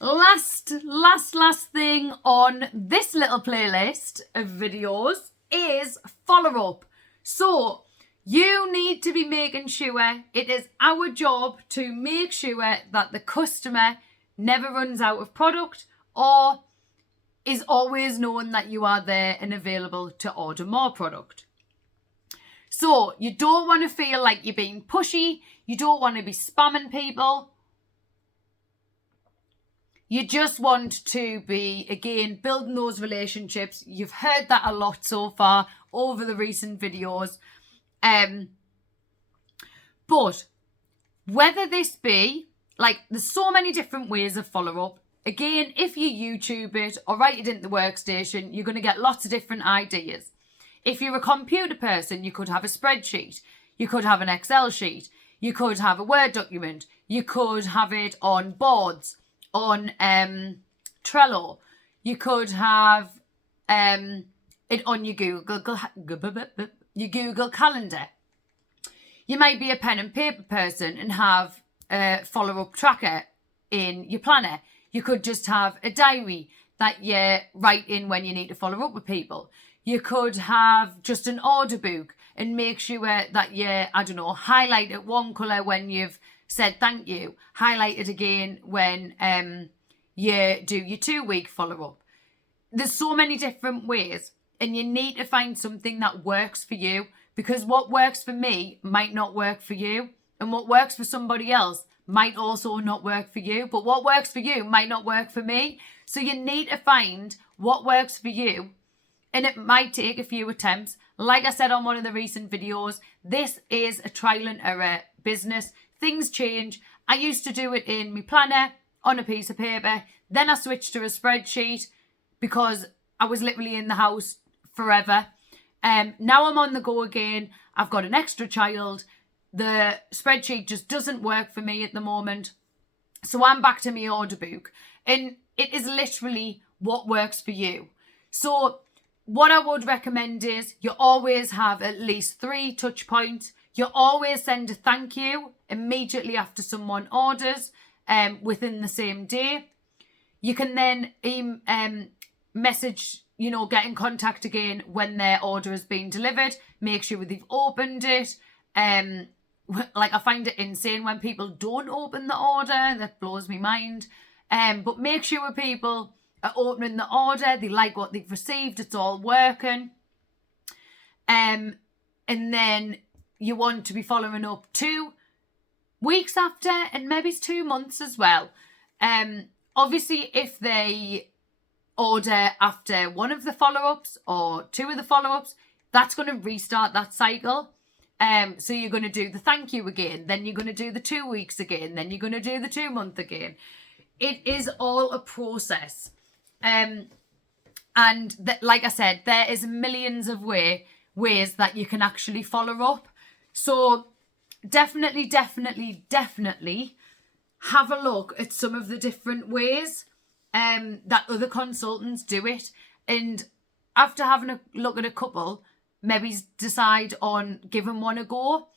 last thing on this little playlist of videos is follow-up. So you need to be making sure, it is our job to make sure that the customer never runs out of product or is always knowing that you are there and available to order more product. So you don't want to feel like you're being pushy. You don't want to be spamming people. You just want to be, again, building those relationships. You've heard that a lot so far over the recent videos. But whether this be, like, there's so many different ways of follow-up. Again, if you YouTube it or write it into the workstation, you're going to get lots of different ideas. If you're a computer person, you could have a spreadsheet. You could have an Excel sheet. You could have a Word document. You could have it on boards, on Trello. You could have it on your Google Calendar. You might be a pen and paper person and have a follow-up tracker in your planner. You could just have a diary that you write in when you need to follow up with people. You could have just an order book and make sure that you, highlight it one colour when you've said thank you. Highlight it again when you do your 2-week follow-up. There's so many different ways, and you need to find something that works for you, because what works for me might not work for you, and what works for somebody else might also not work for you, but what works for you might not work for me. So you need to find what works for you, and it might take a few attempts. Like I said on one of the recent videos, this is a trial and error business. Things change. I used to do it in my planner on a piece of paper. Then I switched to a spreadsheet because I was literally in the house forever. Now I'm on the go again. I've got an extra child. The spreadsheet just doesn't work for me at the moment. So I'm back to my order book. And it is literally what works for you. So what I would recommend is you always have at least 3 touch points. You always send a thank you immediately after someone orders within the same day. You can then message, get in contact again when their order has been delivered. Make sure they've opened it. Like, I find it insane when people don't open the order. That blows me mind. But make sure people are opening the order. They like what they've received. It's all working. And then you want to be following up 2 weeks after, and maybe it's 2 months as well. Obviously, if they order after one of the follow-ups or 2 of the follow-ups, that's going to restart that cycle. So you're going to do the thank you again, then you're going to do the 2 weeks again, then you're going to do the 2 month again. It is all a process. And like I said, there is millions of ways that you can actually follow up. So definitely have a look at some of the different ways that other consultants do it. And after having a look at a couple, maybe decide on giving one a go.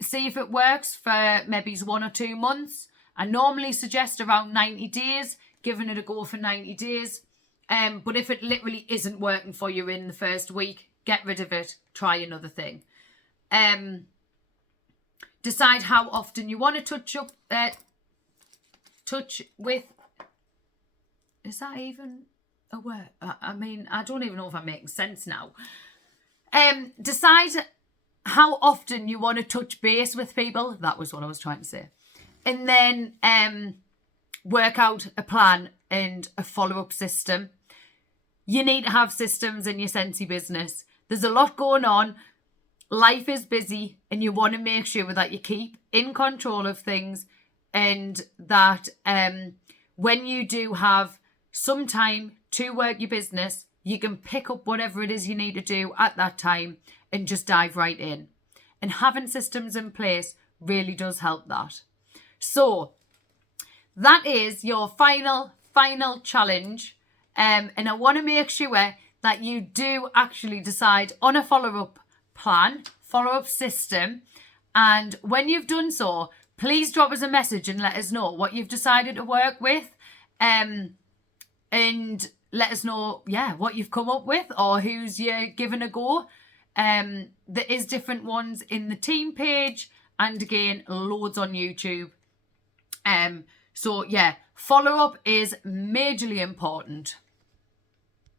See if it works for maybe 1 or 2 months. I normally suggest around 90 days, giving it a go for 90 days. But if it literally isn't working for you in the first week, get rid of it. Try another thing. Decide how often you want to touch with. Is that even a word? I mean, I don't even know if I'm making sense now. Decide how often you want to touch base with people. That was what I was trying to say. And then work out a plan and a follow-up system. You need to have systems in your Scentsy business. There's a lot going on. Life is busy, and you want to make sure that you keep in control of things, and that when you do have some time to work your business, you can pick up whatever it is you need to do at that time and just dive right in. And having systems in place really does help that. So that is your final challenge. And I want to make sure that you do actually decide on a follow-up plan, follow-up system. And when you've done so, please drop us a message and let us know what you've decided to work with. And let us know, what you've come up with or who's you giving a go. There is different ones in the team page, and again, loads on YouTube. So follow up is majorly important.